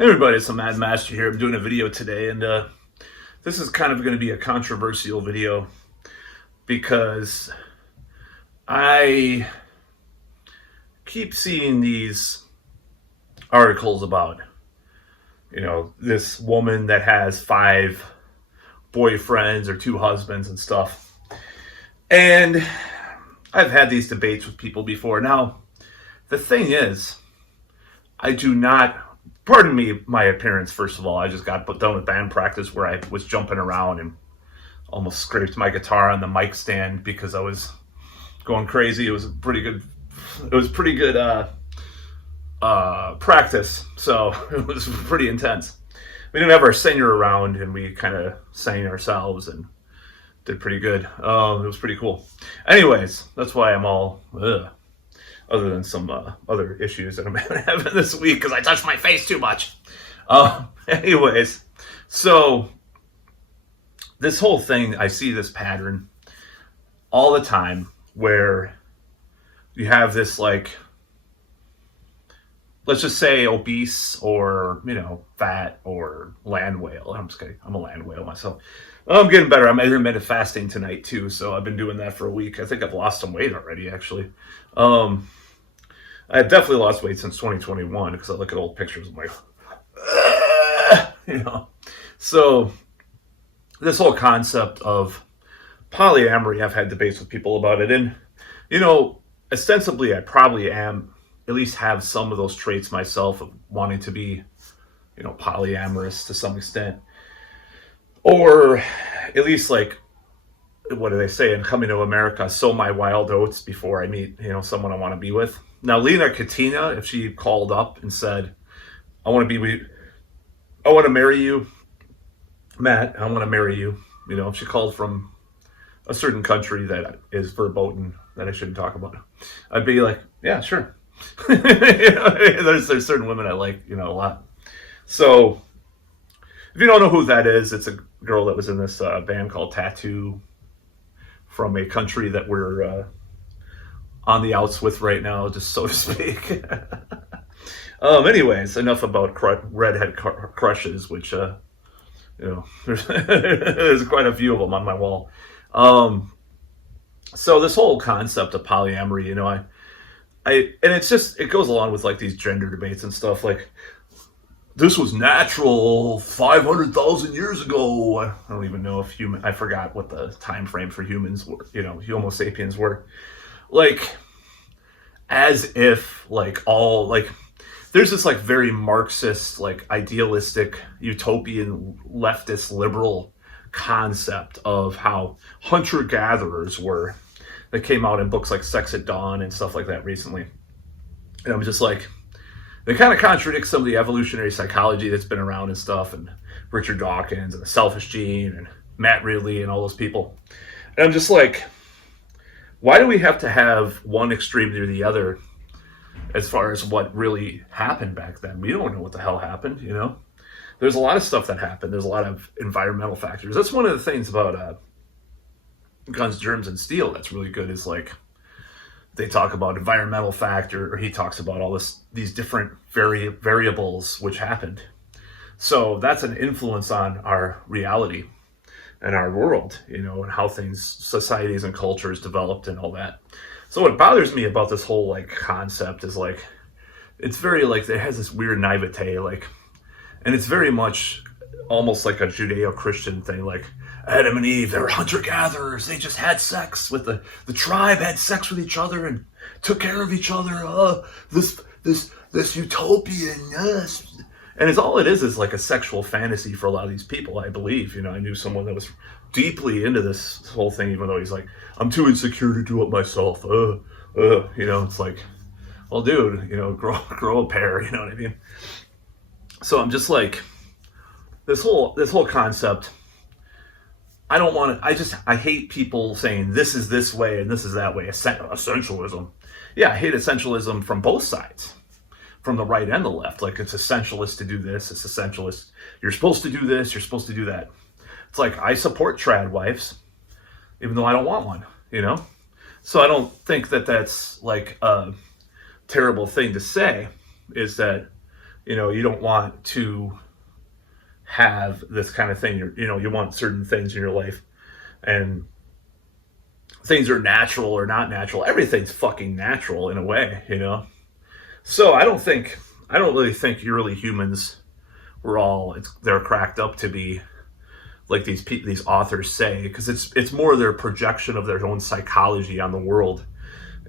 Hey everybody, it's the Mad Master here. I'm doing a video today, and this is kind of going to be a controversial video because I keep seeing these articles about, this woman that has 5 boyfriends or 2 husbands and stuff. And I've had these debates with people before. Now, the thing is, I do not. Pardon me, my appearance. First of all, I just got put done with band practice where I was jumping around and almost scraped my guitar on the mic stand because I was going crazy. It was pretty good. It was pretty good practice, so it was pretty intense. We didn't have our singer around, and we kind of sang ourselves and did pretty good. It was pretty cool. Anyways, that's why I'm all. Other than some other issues that I'm having this week because I touched my face too much. Anyways, so this whole thing, I see this pattern all the time where you have this, like, let's just say obese or, fat or land whale. I'm just kidding. I'm a land whale myself. I'm getting better. I'm intermittent fasting tonight too, so I've been doing that for a week. I think I've lost some weight already, actually. I've definitely lost weight since 2021 because I look at old pictures of my, So this whole concept of polyamory, I've had debates with people about it, and ostensibly, I probably am at least have some of those traits myself of wanting to be, polyamorous to some extent, or at least like, what do they say in Coming to America? Sow my wild oats before I meet, someone I want to be with. Now, Lena Katina, if she called up and said, I want to marry you, Matt, I want to marry you. If she called from a certain country that is verboten that I shouldn't talk about, I'd be like, yeah, sure. There's certain women I like, a lot. So if you don't know who that is, it's a girl that was in this band called Tattoo from a country that we're on the outs with right now, just so to speak. Anyways, enough about redhead crushes, which there's quite a few of them on my wall. So this whole concept of polyamory, and it goes along with like these gender debates and stuff. Like, this was natural 500,000 years ago. I don't even know if I forgot what the time frame for humans were, Homo sapiens were. Like, as if, like, there's this, like, very Marxist, like, idealistic, utopian, leftist, liberal concept of how hunter-gatherers were, that came out in books like Sex at Dawn and stuff like that recently. And I'm just like, they kind of contradict some of the evolutionary psychology that's been around and stuff, and Richard Dawkins and the Selfish Gene and Matt Ridley and all those people. And I'm just like, why do we have to have one extreme or the other as far as what really happened back then? We don't know what the hell happened, There's a lot of stuff that happened. There's a lot of environmental factors. That's one of the things about Guns, Germs, and Steel that's really good, is like they talk about environmental factor, or he talks about all these different variables which happened. So that's an influence on our reality and our world, and how societies and cultures developed and all that. So what bothers me about this whole like concept is like, it's very like, it has this weird naivete, like, and it's very much almost like a Judeo-Christian thing. Like, Adam and Eve, they were hunter-gatherers. They just had sex with the tribe, had sex with each other and took care of each other. This utopian, yes. And all it is like a sexual fantasy for a lot of these people, I believe. I knew someone that was deeply into this whole thing, even though he's like, I'm too insecure to do it myself. It's like, well, dude, grow a pair, you know what I mean? So I'm just like, this whole concept, I don't want to, I hate people saying this is this way and this is that way, essentialism. Yeah, I hate essentialism from both sides, from the right and the left. Like, it's essentialist to do this, it's essentialist, you're supposed to do this, you're supposed to do that. It's like, I support trad wives, even though I don't want one, So I don't think that that's like a terrible thing to say, is that, you don't want to have this kind of thing. You want certain things in your life, and things are natural or not natural. Everything's fucking natural in a way. So I don't really think really humans were they're cracked up to be like these authors say, because it's more their projection of their own psychology on the world,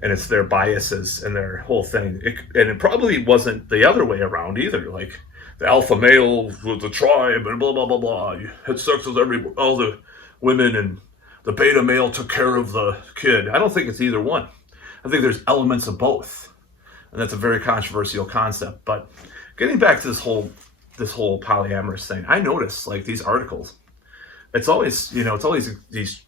and it's their biases and their whole thing. And it probably wasn't the other way around either. Like the alpha male with the tribe and blah blah blah blah. You had sex with all the women, and the beta male took care of the kid. I don't think it's either one. I think there's elements of both, and that's a very controversial concept. But getting back to this whole polyamorous thing, I notice like these articles. It's always these,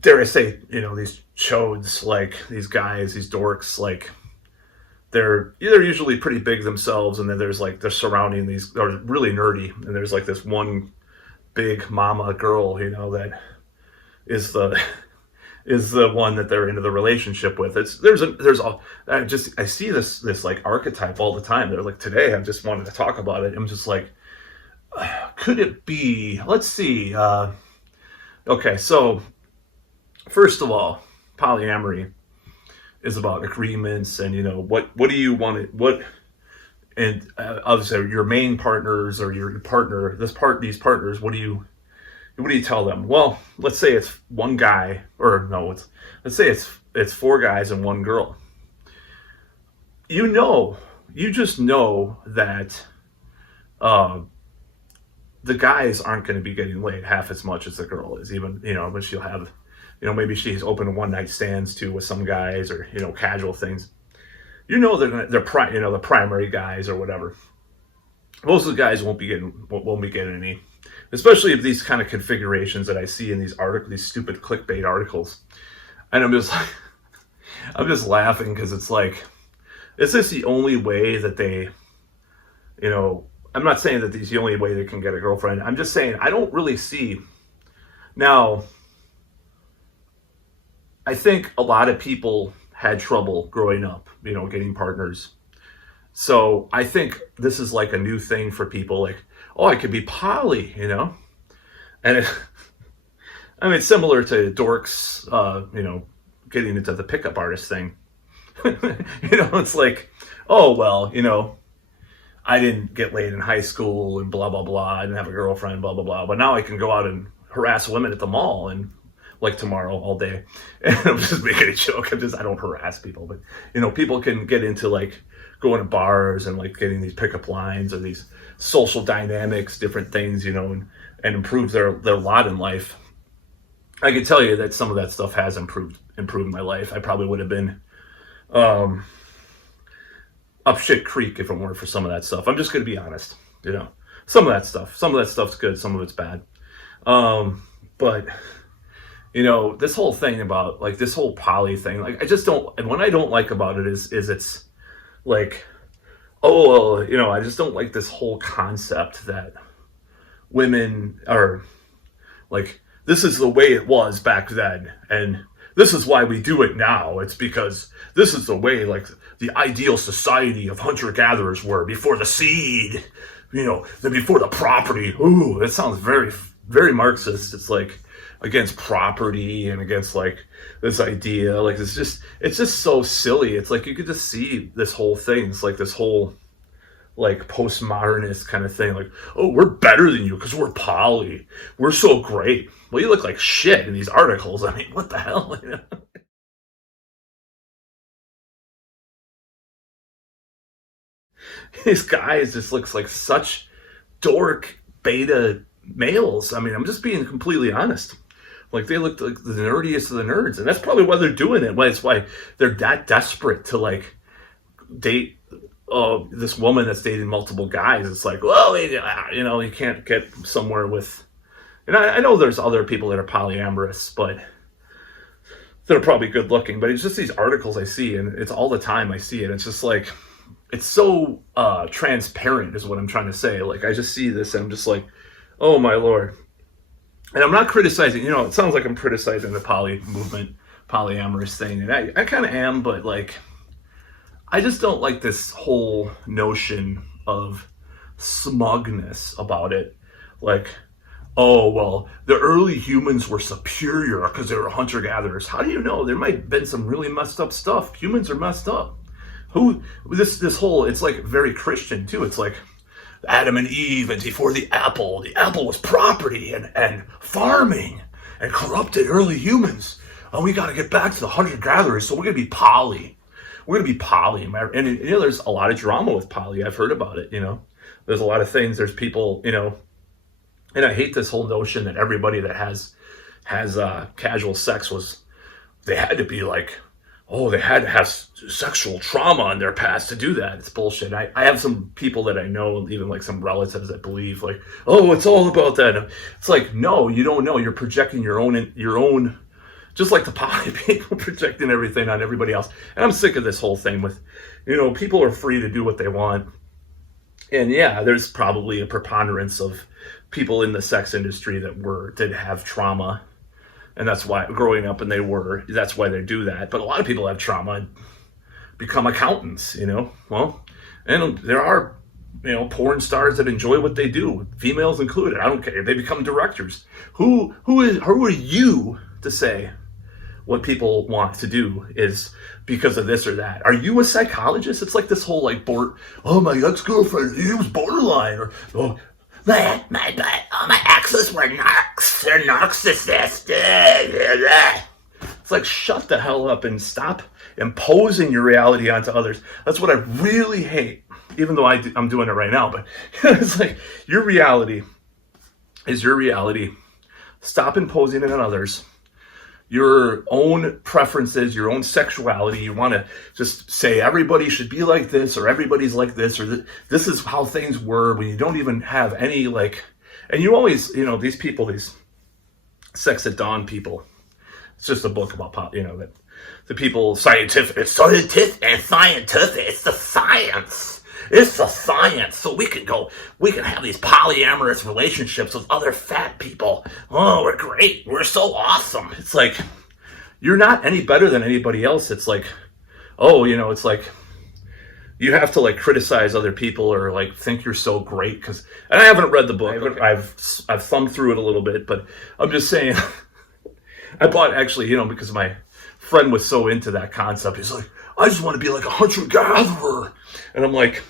dare I say, these chodes, like these guys, these dorks, like they're usually pretty big themselves, and then there's like they're surrounding these, or really nerdy, and there's like this one big mama girl, that is the one that they're into the relationship with. I see this like archetype all the time. They're like, today I just wanted to talk about it. I'm just like, could it be? Let's see. Okay, so first of all, polyamory is about agreements, and what do you want to and obviously your main partners or your partner, these partners. What do you tell them? Well, let's say it's one guy, or no, let's say it's four guys and one girl. You just know that the guys aren't going to be getting laid half as much as the girl is, even, but she'll have, maybe she's open to one night stands too with some guys, or, casual things. They're the primary guys or whatever. Most of the guys won't be getting any, especially if these kind of configurations that I see in these stupid clickbait articles. And I'm just laughing, because it's like, is this the only way that they, I'm not saying that this is the only way they can get a girlfriend. I'm just saying I don't really see. Now, I think a lot of people had trouble growing up, getting partners. So I think this is like a new thing for people. Like, oh, I could be poly, and it's similar to dorks, getting into the pickup artist thing. It's like, oh, well, I didn't get laid in high school and blah, blah, blah. I didn't have a girlfriend, blah, blah, blah. But now I can go out and harass women at the mall, and like tomorrow all day. And I'm just making a joke. I don't harass people, but people can get into like going to bars and like getting these pickup lines or these social dynamics, different things, and improve their lot in life. I can tell you that some of that stuff has improved my life. I probably would have been up shit creek if it weren't for some of that stuff. I'm just going to be honest. Some of that stuff's good, some of it's bad. But this whole thing about like this whole poly thing, like I just don't, and what I don't like about it is it's like, oh, well, I just don't like this whole concept that women are like, this is the way it was back then, and this is why we do it now. It's because this is the way, like, the ideal society of hunter-gatherers were before the seed, then before the property. Ooh, it sounds very, very Marxist. It's like against property and against like this idea. Like, it's just so silly. It's like you could just see this whole thing. It's like this whole like postmodernist kind of thing. Like, oh, we're better than you because we're poly. We're so great. Well, you look like shit in these articles. I mean, what the hell? These guys just looks like such dork beta males. I mean, I'm just being completely honest. Like, they look like the nerdiest of the nerds, and that's probably why they're doing it. That's why they're that desperate to like date this woman that's dating multiple guys. It's like, well, you can't get somewhere with. And I know there's other people that are polyamorous, but they're probably good looking. But it's just these articles I see, and it's all the time I see it. It's just like, it's so transparent is what I'm trying to say. Like, I just see this and I'm just like, oh my Lord. And I'm not criticizing, it sounds like I'm criticizing the poly movement, polyamorous thing. And I kind of am, but like, I just don't like this whole notion of smugness about it. Like, oh, well, the early humans were superior because they were hunter gatherers. How do you know? There might have been some really messed up stuff. Humans are messed up. This whole, it's like very Christian too. It's like Adam and Eve, and before the apple was property and farming and corrupted early humans. Oh, we got to get back to the hunter gatherers. So we're going to be poly. We're going to be poly. And, you know, there's a lot of drama with poly. I've heard about it, you know. There's a lot of things. There's people, you know, and I hate this whole notion that everybody that has casual sex they had to be like, oh, they had to have sexual trauma in their past to do that. It's bullshit. I have some people that I know, even like some relatives that believe like, oh, it's all about that. It's like, no, you don't know. You're projecting your own, just like the poly people projecting everything on everybody else. And I'm sick of this whole thing with, you know, people are free to do what they want. And yeah, there's probably a preponderance of people in the sex industry that did have trauma. And that's why growing up, and that's why they do that. But a lot of people have trauma and become accountants, you know. Well, and there are, you know, porn stars that enjoy what they do, females included. I don't care. They become directors. Who are you to say what people want to do is because of this or that? Are you a psychologist? It's like this whole like oh, my ex-girlfriend, he was borderline, or oh, my exes were narcs. They're narcissists. It's like, shut the hell up and stop imposing your reality onto others. That's what I really hate, even though I'm doing it right now. But it's like, your reality is your reality. Stop imposing it on others. Your own preferences, your own sexuality. You want to just say everybody should be like this, or everybody's like this, or this is how things were, when you don't even have any like. And you always, you know, these people, these sex at dawn people. It's just a book about, you know, that the people scientific. It's the science. It's the science. So we can have these polyamorous relationships with other fat people. Oh, we're great. We're so awesome. It's like, you're not any better than anybody else. It's like, oh, you know, it's like, you have to like criticize other people or like think you're so great. And I haven't read the book. I've thumbed through it a little bit, but I'm just saying, I bought actually, you know, because my friend was so into that concept. He's like, I just want to be like a hunter-gatherer. And I'm like,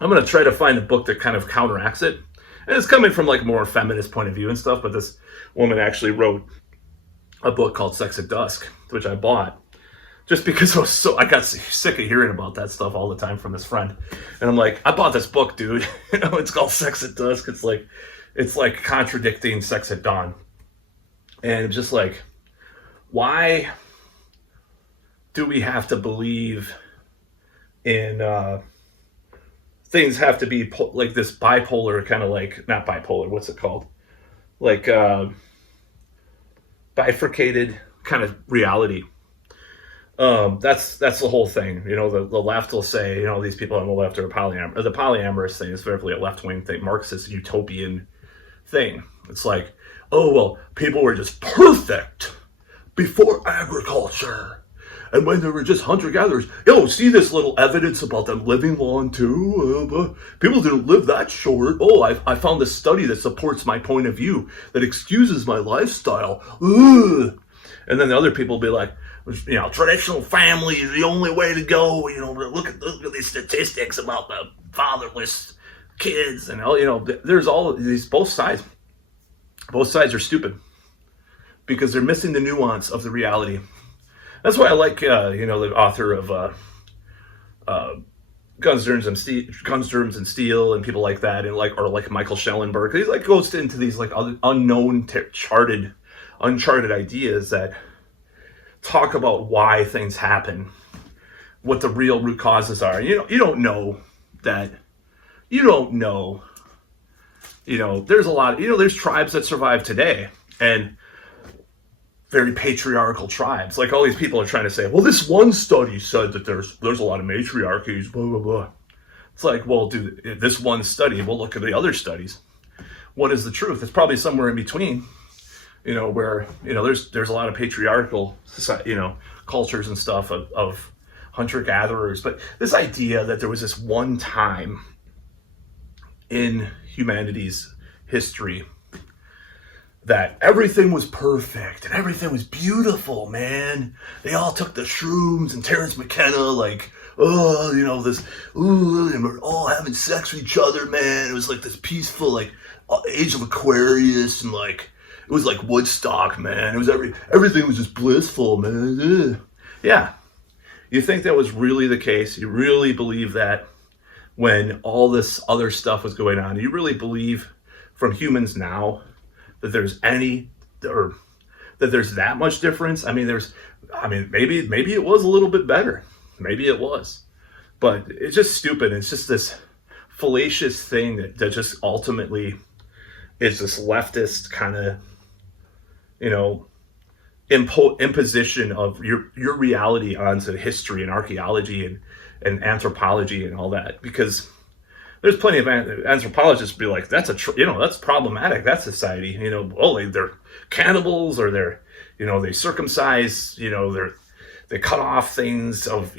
I'm going to try to find a book that kind of counteracts it. And it's coming from like a more feminist point of view and stuff, but this woman actually wrote a book called Sex at Dusk, which I bought just because I got sick of hearing about that stuff all the time from this friend. And I'm like, I bought this book, dude. You know, it's called Sex at Dusk. It's like contradicting Sex at Dawn. And it's just like, why do we have to believe in things have to be like this bipolar kind of like, not bipolar, what's it called? Like bifurcated kind of reality. That's the whole thing. You know, the left will say, you know, these people on the left are polyamorous. The polyamorous thing is very a left-wing thing, Marxist utopian thing. It's like, oh, well, people were just perfect before agriculture. And when they were just hunter-gatherers, see this little evidence about them living long too? People didn't live that short. Oh, I found this study that supports my point of view, that excuses my lifestyle. Ugh. And then the other people will be like, you know, traditional family is the only way to go. You know, look at these statistics about the fatherless kids. And, you know, there's all of these, both sides. Both sides are stupid because they're missing the nuance of the reality. That's why I like, you know, the author of Guns, Germs, and Steel, and people like that, and or like Michael Schellenberg. He like goes into these like unknown, uncharted ideas that talk about why things happen, what the real root causes are. You don't know that. You don't know. You know, there's a lot. You know, there's tribes that survive today, and very patriarchal tribes. Like all these people are trying to say, well, this one study said that there's a lot of matriarchies, blah, blah, blah. It's like, well, dude, this one study, we'll look at the other studies. What is the truth? It's probably somewhere in between, you know, where, you know, there's a lot of patriarchal society, you know, cultures and stuff of hunter-gatherers. But this idea that there was this one time in humanity's history that everything was perfect and everything was beautiful, man. They all took the shrooms, and Terrence McKenna, like, oh, this, ooh, and we're all having sex with each other, man. It was like this peaceful, like, Age of Aquarius, and like, it was like Woodstock, man. It was everything was just blissful, man. Ugh. Yeah. You think that was really the case? You really believe that when all this other stuff was going on? You really believe from humans now that there's that there's that much difference? Maybe it was a little bit better. Maybe it was. But it's just stupid. It's just this fallacious thing that just ultimately is this leftist kind of, imposition of your reality onto history and archaeology and anthropology and all that. Because there's plenty of anthropologists be like, that's that's problematic, that society. They're cannibals, or they circumcise, they cut off things of,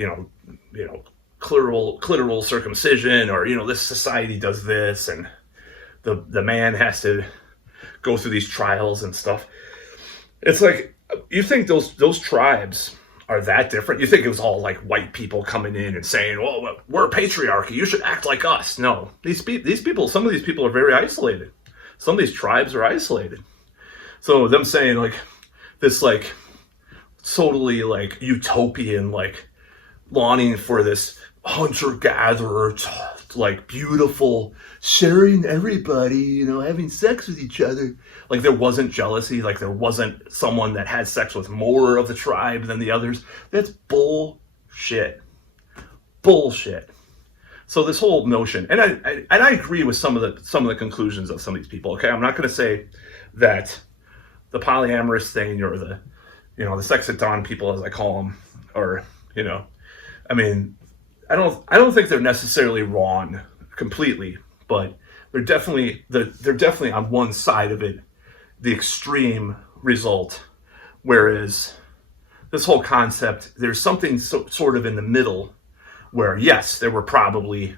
clitoral circumcision, or, this society does this, and the man has to go through these trials and stuff. It's like, you think those tribes are that different? You think it was all like white people coming in and saying, well, we're a patriarchy, you should act like us. No, these people, some of these people are very isolated. Some of these tribes are isolated. So them saying like this, like totally like utopian, like longing for this hunter-gatherer, like beautiful, sharing everybody, having sex with each other. Like there wasn't jealousy, like there wasn't someone that had sex with more of the tribe than the others. That's bullshit. Bullshit. So this whole notion, and I agree with some of the conclusions of some of these people. Okay, I'm not going to say that the polyamorous thing, or the sex at dawn people, as I call them, or I don't think they're necessarily wrong completely, but they're definitely on one side of it, the extreme result. Whereas this whole concept, there's something sort of in the middle, where yes, there were probably,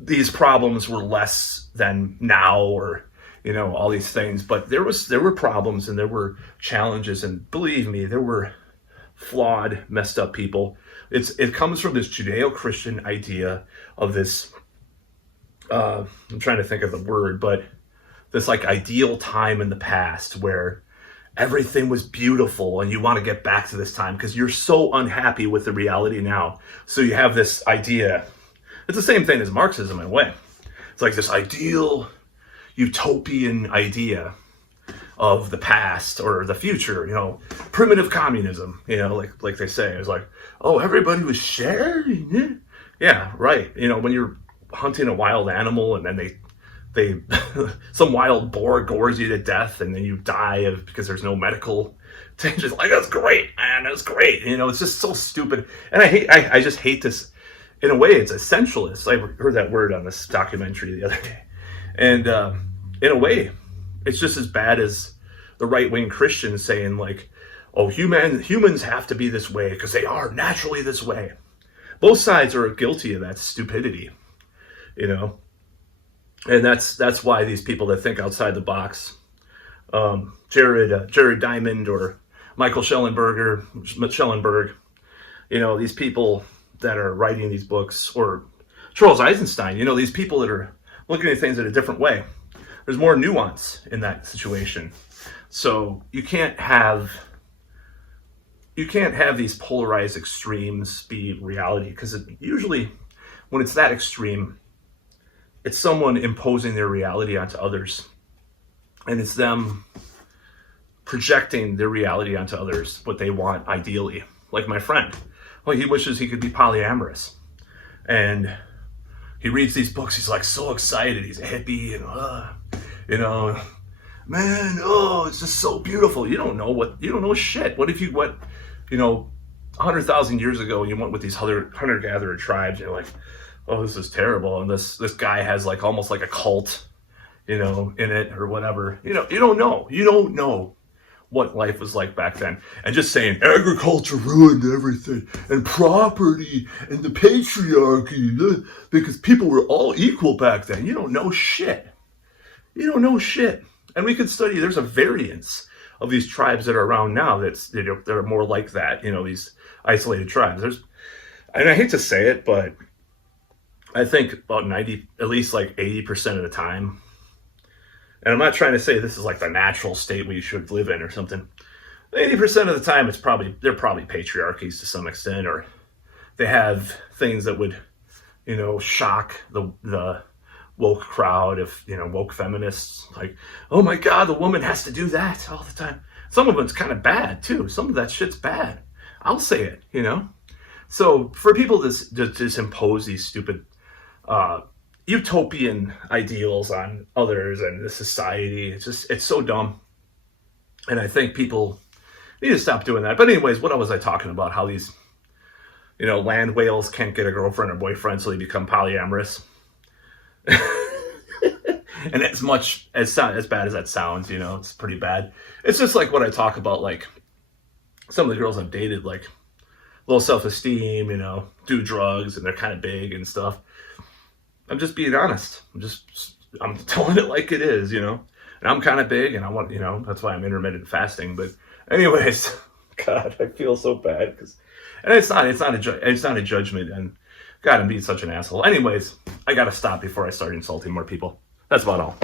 these problems were less than now, or all these things, but there were problems and there were challenges, and believe me, there were flawed, messed up people. It comes from this Judeo-Christian idea of this, I'm trying to think of the word, but this like ideal time in the past where everything was beautiful, and you want to get back to this time because you're so unhappy with the reality now. So you have this idea. It's the same thing as Marxism in a way. It's like this ideal utopian idea of the past or the future, primitive communism, like they say. It's like, oh, everybody was sharing it. Yeah, right. When you're hunting a wild animal and then they some wild boar gores you to death and then you die because there's no medical attention. Like, that's great, man. That's great. It's just so stupid. And I just hate this. In a way, it's essentialist. I heard that word on this documentary the other day. And in a way, it's just as bad as the right-wing Christians saying like, oh, humans have to be this way because they are naturally this way. Both sides are guilty of that stupidity, and that's why these people that think outside the box, Jared Diamond or Michael Schellenberg, these people that are writing these books, or Charles Eisenstein, these people that are looking at things in a different way. There's more nuance in that situation. So you can't have these polarized extremes be reality, because usually when it's that extreme, it's someone imposing their reality onto others, and it's them projecting their reality onto others, what they want ideally. Like my friend, well, he wishes he could be polyamorous, and he reads these books. He's like so excited. He's a hippie, and man, oh, it's just so beautiful. You don't know shit. What if you went, 100,000 years ago and you went with these hunter-gatherer tribes, and you're like, oh, this is terrible. And this guy has like almost like a cult, in it or whatever. You don't know what life was like back then, and just saying agriculture ruined everything, and property, and the patriarchy, because people were all equal back then. You don't know shit. You don't know shit. And we could study, there's a variance of these tribes that are around now that are more like that, these isolated tribes. And I hate to say it, but I think about 90, at least like 80% of the time, and I'm not trying to say this is like the natural state we should live in or something. 80% of the time, they're probably patriarchies to some extent, or they have things that would, shock the woke crowd, if woke feminists, like, oh my god, the woman has to do that all the time. Some of it's kind of bad too. Some of that shit's bad. I'll say it. So for people to just impose these stupid utopian ideals on others and the society, it's so dumb. And I think people need to stop doing that. But anyways, what was I talking about? How these land whales can't get a girlfriend or boyfriend, so they become polyamorous. And as bad as that sounds, it's pretty bad. It's just like what I talk about, like some of the girls I've dated, like low self-esteem, do drugs, and they're kind of big and stuff. I'm just being honest. I'm telling it like it is, and I'm kind of big, and I want, that's why I'm intermittent fasting. But anyways, God, I feel so bad and it's not a judgment, and God, I'm being such an asshole. Anyways, I gotta stop before I start insulting more people. That's about all.